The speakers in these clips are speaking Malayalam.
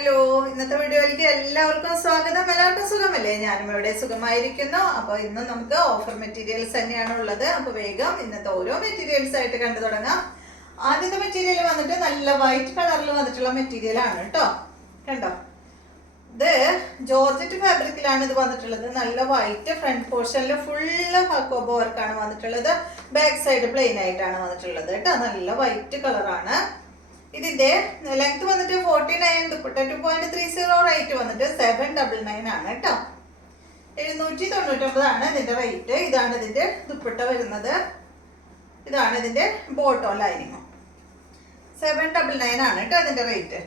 ഹലോ, ഇന്നത്തെ വീഡിയോയിലേക്ക് എല്ലാവർക്കും സ്വാഗതം. എല്ലാവർക്കും സുഖമല്ലേ? ഞാനും ഇവിടെ സുഖമായിരിക്കുന്നു. അപ്പോൾ ഇന്ന് നമുക്ക് ഓഫർ മെറ്റീരിയൽസ് തന്നെയാണ് ഉള്ളത്. അപ്പോൾ വേഗം ഇന്നത്തെ ഓരോ മെറ്റീരിയൽസ് ആയിട്ട് കണ്ടു തുടങ്ങാം. ആദ്യത്തെ മെറ്റീരിയൽ വന്നിട്ട് നല്ല വൈറ്റ് കളറിൽ വന്നിട്ടുള്ള മെറ്റീരിയൽ ആണ് കേട്ടോ. കണ്ടോ, ഇത് ജോർജറ്റ് ഫാബ്രിക്കിലാണ് ഇത് വന്നിട്ടുള്ളത്. നല്ല വൈറ്റ്, ഫ്രണ്ട് പോർഷനിൽ ഫുള്ള് ഹക്കോബോ വർക്കാണ് വന്നിട്ടുള്ളത്. ബാക്ക് സൈഡ് പ്ലെയിൻ ആയിട്ടാണ് വന്നിട്ടുള്ളത് കേട്ടോ. നല്ല വൈറ്റ് കളറാണ്. ഇതിന്റെ ലെങ്ത് വന്നിട്ട് 49, ദുപ്പട്ട 2.30, റേറ്റ് വന്നിട്ട് 799 ആണ് കേട്ടോ. 799 ആണ് ഇതിന്റെ റേറ്റ്. ഇതാണ് ഇതിന്റെ ദുപ്പട്ട വരുന്നത്. ഇതാണ് ഇതിന്റെ ബോട്ടം ലൈനിങ്. 799 ആണ് കേട്ടോ ഇതിന്റെ റേറ്റ്.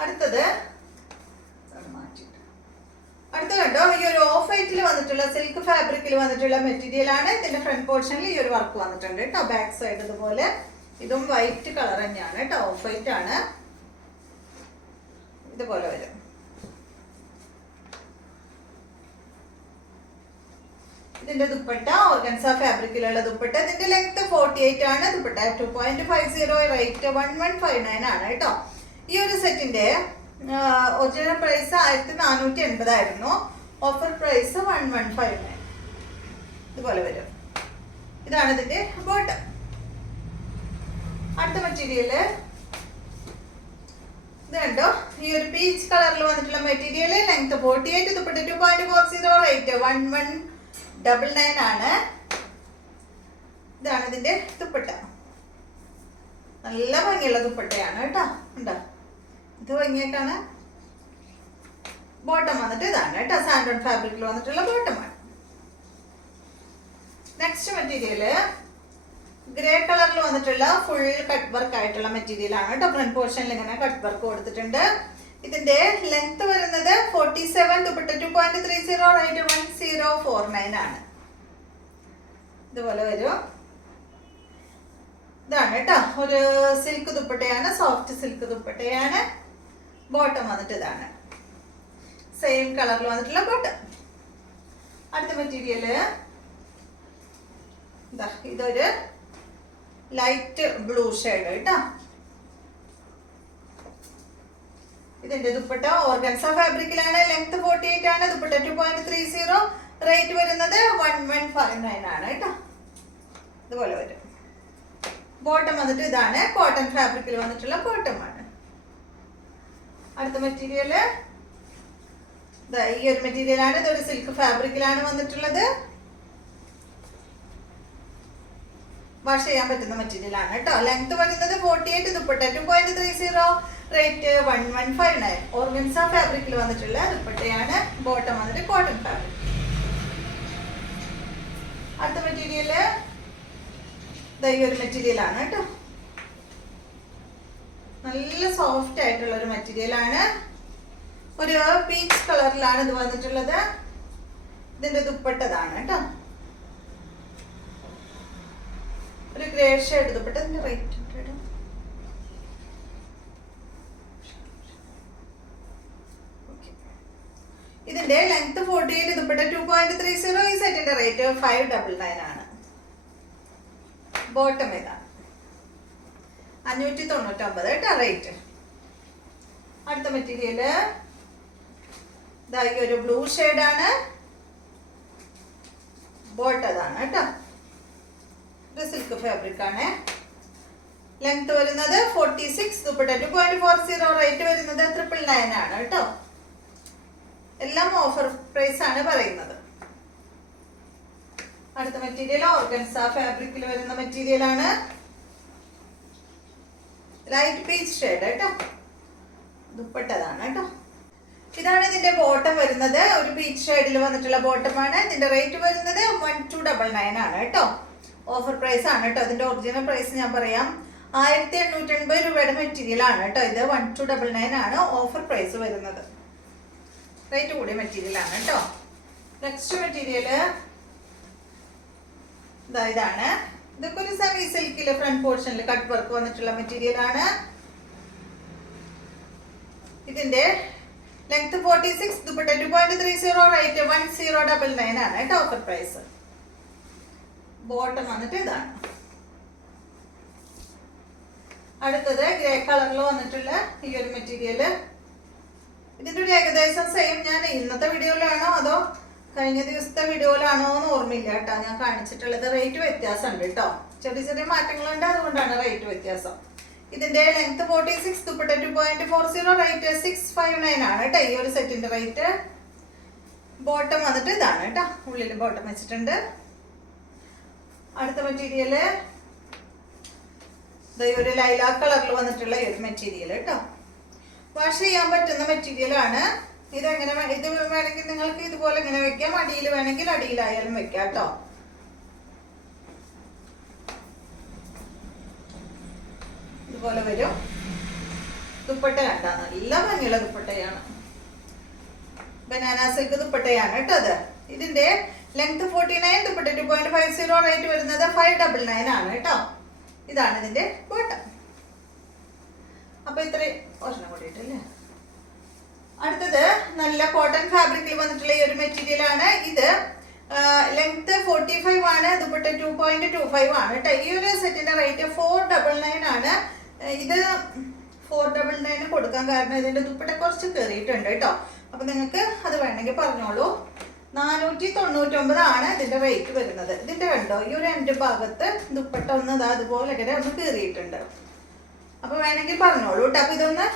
അടുത്തത് കണ്ടോ, ഈ ഒരു ഓഫ് വൈറ്റിൽ വന്നിട്ടുള്ള സിൽക്ക് ഫാബ്രിക്കിൽ വന്നിട്ടുള്ള മെറ്റീരിയൽ ആണ്. ഇതിന്റെ ഫ്രണ്ട് പോർഷനിൽ ഈ ഒരു വർക്ക് വന്നിട്ടുണ്ട് കേട്ടോ. ബാക്ക് സൈഡ് ഇതുപോലെ. ഇതും വൈറ്റ് കളർ തന്നെയാണ് കേട്ടോ. ഓഫ് വൈറ്റ് ആണ്. ഇതുപോലെ വരും. ഇതിന്റെ ദുപ്പട്ട ഓർഗൻസ ഫാബ്രിക്കിലുള്ള ദുപ്പട്ട. ഇതിന്റെ ലെങ്ത് 48 ആണ്. ദുപ്പട്ട 2.50, റേറ്റ് 1159 ആണ് കേട്ടോ. ഈ ഒരു സെറ്റിന്റെ ഒറിജിനൽ പ്രൈസ് 1480 ആയിരുന്നു. Offer price 1159. ഇതുപോലെ വരും. ഇതാണ് ഇതിന്റെ ബോട്ടം. അടുത്ത മെറ്റീരിയല് ഇത് കണ്ടോ, ഈ ഒരു പീച്ച് കളറിൽ വന്നിട്ടുള്ള മെറ്റീരിയൽ. ലെങ്ത് 48, ദുപ്പട്ട 2.40, റേറ്റ് 1199 ആണ്. ഇതാണ് ഇതിന്റെ ദുപ്പട്ട. നല്ല ഭംഗിയുള്ള ദുപ്പട്ടയാണ് കേട്ടോ. ഉണ്ടോ, ഇത് ഭംഗിയായിട്ടാണ്. ബോട്ടം വന്നിട്ട് ഇതാണ് കേട്ടോ. സാൻഡോൺ ഫാബ്രിക്കിൽ വന്നിട്ടുള്ള ബോട്ടമാണ്. നെക്സ്റ്റ് മെറ്റീരിയല് ഗ്രേ കളറിൽ വന്നിട്ടുള്ള ഫുൾ കട്ട് വർക്ക് ആയിട്ടുള്ള മെറ്റീരിയൽ ആണ് കേട്ടോ. ഫ്രണ്ട് പോർഷനിൽ ഇങ്ങനെ കട്ട് വർക്ക് കൊടുത്തിട്ടുണ്ട്. ഇതിന്റെ ലെങ്ത് വരുന്നത് 47, ദുപ്പട്ട 2.30, റേറ്റ് 1049 ആണ്. ഇതുപോലെ വരും. ഇതാണ് കേട്ടോ, ഒരു സിൽക്ക് ദുപ്പട്ടയാണ്. സോഫ്റ്റ് സിൽക്ക് ദുപ്പട്ടയാണ്. ബോട്ടം വന്നിട്ട് ഇതാണ്. സെയിം കളറിൽ വന്നിട്ടുള്ള ബോട്ടം. അടുത്ത മെറ്റീരിയല് ഇതൊരു ലൈറ്റ് ബ്ലൂ ഷെയ്ഡ് കേട്ടോ. ഇതിന്റെ ദുപ്പട്ട ഓർഗൻസ ഫാബ്രിക്കിലാണ്. ലെങ്ത് 48 ആണ്. ദുപ്പട്ട 2.30, റേറ്റ് വരുന്നത് 1159 ആണ് കേട്ടോ. ഇതുപോലെ വരും. ബോട്ടം വന്നിട്ട് ഇതാണ്. കോട്ടൺ ഫാബ്രിക്കിൽ വന്നിട്ടുള്ള ബോട്ടമാണ്. അടുത്ത മെറ്റീരിയല് ഈ ഒരു മെറ്റീരിയൽ ആണ്. ഇതൊരു സിൽക്ക് ഫാബ്രിക്കിലാണ് വന്നിട്ടുള്ളത്. വാഷ് ചെയ്യാൻ പറ്റുന്ന മെറ്റീരിയൽ ആണ് കേട്ടോ. ലെങ്ത് വരുന്നത് 48, ദുപ്പട്ട 2.30, റേറ്റ് 1159. ഓർഗൻസ ഫാബ്രിക്കിൽ വന്നിട്ടുള്ള ദുപ്പട്ടയാണ്. ബോട്ടം വന്നിട്ട് കോട്ടൺ ഫാബ്രിക്. അടുത്ത മെറ്റീരിയല് ഈ ഒരു മെറ്റീരിയൽ ആണ് കേട്ടോ. നല്ല സോഫ്റ്റ് ആയിട്ടുള്ള ഒരു മെറ്റീരിയൽ ആണ്. ഒരു പീച്ച് കളറിലാണ് ഇത് വന്നിട്ടുള്ളത്. ഇതിന്റെ ദുപ്പട്ടതാണ് കേട്ടോ. ഒരു ഗ്രേ ഷെയ്ഡ് ദുപ്പട്ട. ഇതിന്റെ റേറ്റ് ഇതിന്റെ ലെങ്ത് 48, ദുപ്പട്ട 2.30, ഈ സെറ്റിന്റെ റേറ്റ് 599 ആണ്. ബോട്ടം ഇതാണ്. 599 കേട്ടോ റേറ്റ്. അടുത്ത മെറ്റീരിയല് ഈ ഒരു ബ്ലൂ ഷെയ്ഡാണ്. ബോട്ടം ഇതാണ് കേട്ടോ. ഇത് സിൽക്ക് ഫാബ്രിക് ആണ്. ലെങ്ത് വരുന്നത് 46, ദുപ്പട്ട 2.40, റേറ്റ് വരുന്നത് 999 ആണ് കേട്ടോ. എല്ലാം ഓഫർ പ്രൈസ് ആണ് പറയുന്നത്. അടുത്ത മെറ്റീരിയൽ ഓർഗൻസ ഫാബ്രിക്കിൽ വരുന്ന മെറ്റീരിയൽ ആണ്. ലൈറ്റ് പീച്ച് ഷെയ്ഡ് കേട്ടോ. ദുപ്പട്ടതാണ് കേട്ടോ. ഇതാണ് ഇതിന്റെ ബോട്ടം വരുന്നത്. ഒരു പീച്ച് ഷെയ്ഡിൽ വന്നിട്ടുള്ള ബോട്ടമാണ്. ഇതിന്റെ റേറ്റ് വരുന്നത് 1299 ആണ് കേട്ടോ. ഓഫർ പ്രൈസ് ആണ് കേട്ടോ. ഇതിന്റെ ഒറിജിനൽ പ്രൈസ് ഞാൻ പറയാം. 1880 രൂപയുടെ മെറ്റീരിയൽ ആണ് കേട്ടോ. ഇത് 1299 ആണ് ഓഫർ പ്രൈസ് വരുന്നത്. റേറ്റ് കൂടിയ മെറ്റീരിയൽ ആണ് കേട്ടോ. നെക്സ്റ്റ് മെറ്റീരിയല് ഇതാണ്. ഇതൊക്കെ ഒരു സെമി സിൽക്കില് ഫ്രണ്ട് പോർഷനിൽ കട്ട് വർക്ക് വന്നിട്ടുള്ള മെറ്റീരിയൽ ആണ്. ഇതിന്റെ ലെങ്ത് 46, ദുപ്പട്ട 2.30, റേറ്റ് 1099 ആണ് കേട്ടോ. Offer price. ബോട്ടം വന്നിട്ട് ഇതാണ്. അടുത്തത് ഗ്രേ കളറിൽ വന്നിട്ടുള്ള ഈ ഒരു മെറ്റീരിയല്. ഇതിന്റെ ഒരു ഏകദേശം സെയിം. ഞാൻ ഇന്നത്തെ വീഡിയോയിലാണോ അതോ കഴിഞ്ഞ ദിവസത്തെ വീഡിയോയിലാണോ എന്ന് ഓർമ്മയില്ല കേട്ടോ. ഞാൻ കാണിച്ചിട്ടുള്ളത് റേറ്റ് വ്യത്യാസമുണ്ട് കേട്ടോ. ചെറിയ ചെറിയ മാറ്റങ്ങളുണ്ട്, അതുകൊണ്ടാണ് റേറ്റ് വ്യത്യാസം. ഇതിന്റെ ലെങ്ത് 46, ദുപ്പട്ട 2.40, റേറ്റ് 659 ആണ് കേട്ടോ ഈ ഒരു സെറ്റിന്റെ റേറ്റ്. ബോട്ടം വന്നിട്ട് ഇതാണ് കേട്ടോ, ഉള്ളിൽ ബോട്ടം വെച്ചിട്ടുണ്ട്. അടുത്ത മെറ്റീരിയല് ഒരു ലൈലാക്ക് കളറിൽ വന്നിട്ടുള്ള ഈ ഒരു മെറ്റീരിയൽ കേട്ടോ. വാഷ് ചെയ്യാൻ പറ്റുന്ന മെറ്റീരിയൽ ആണ്. ഇതെങ്ങനെ ഇത് വേണമെങ്കിൽ നിങ്ങൾക്ക് ഇതുപോലെ ഇങ്ങനെ വെക്കാം, അടിയിൽ വേണമെങ്കിൽ അടിയിലായാലും വെക്കാം കേട്ടോ. ഇതുപോലെ വരും. ദുപ്പട്ട കണ്ട നല്ല ഭംഗിയുള്ള ദുപ്പട്ടയാണ്, ബനാന സിൽക്ക് ദുപ്പട്ടയാണ് കേട്ടോ അത്. ഇതിന്റെ ലെങ്ത് 49, ദുപ്പട്ട 2.50, റേറ്റ് വരുന്നത് 599 ആണ് കേട്ടോ. ഇതാണ് ഇതിന്റെ ബോട്ടം. അപ്പൊ ഇത്രയും ഒരെണ്ണം കൂടിയിട്ടല്ലേ. അടുത്തത് നല്ല കോട്ടൺ ഫാബ്രിക്കിൽ വന്നിട്ടുള്ള ഈ ഒരു മെറ്റീരിയൽ ആണ്. ഇത് ലെങ്ത് 45 ആണ്, ദുപ്പട്ട 2.25 ആണ് കേട്ടോ. ഈ ഒരു സെറ്റിന്റെ റേറ്റ് 499 ആണ്. ഇത് 499 കൊടുക്കാൻ കാരണം ഇതിന്റെ ദുപ്പട്ട കുറച്ച് കയറിയിട്ടുണ്ട് കേട്ടോ. അപ്പൊ നിങ്ങൾക്ക് അത് വേണമെങ്കിൽ പറഞ്ഞോളൂ. 499 ആണ് ഇതിന്റെ റേറ്റ് വരുന്നത്. ഇതിന്റെ കണ്ടോ ഈ ഒരു രണ്ട് ഭാഗത്ത് ദുപ്പട്ട ഒന്ന് അതുപോലെ ഇങ്ങനെ ഒന്ന് കീറിയിട്ടുണ്ട്. അപ്പൊ വേണമെങ്കിൽ പറഞ്ഞോളൂ കേട്ടോ. അപ്പൊ ഇതൊന്ന്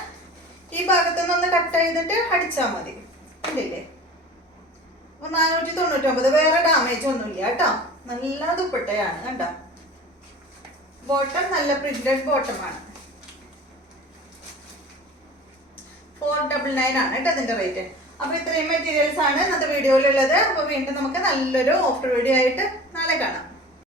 ഈ ഭാഗത്തുനിന്ന് ഒന്ന് കട്ട് ചെയ്തിട്ട് അടിച്ചാൽ മതി. ഇല്ലേ? അപ്പൊ 499, വേറെ ഡാമേജ് ഒന്നുമില്ല കേട്ടോ. നല്ല ദുപ്പട്ടയാണ് കണ്ടോ. ബോട്ടം നല്ല പ്രിന്റഡ് ബോട്ടമാണ്. 499 ആണ് കേട്ടോ അതിന്റെ റേറ്റ്. അപ്പൊ ഇത്രയും മെറ്റീരിയൽസ് ആണ് ഇന്നത്തെ വീഡിയോയിലുള്ളത്. അപ്പൊ വീണ്ടും നമുക്ക് നല്ലൊരു ഓഫർ വീഡിയോ ആയിട്ട് നാളെ കാണാം.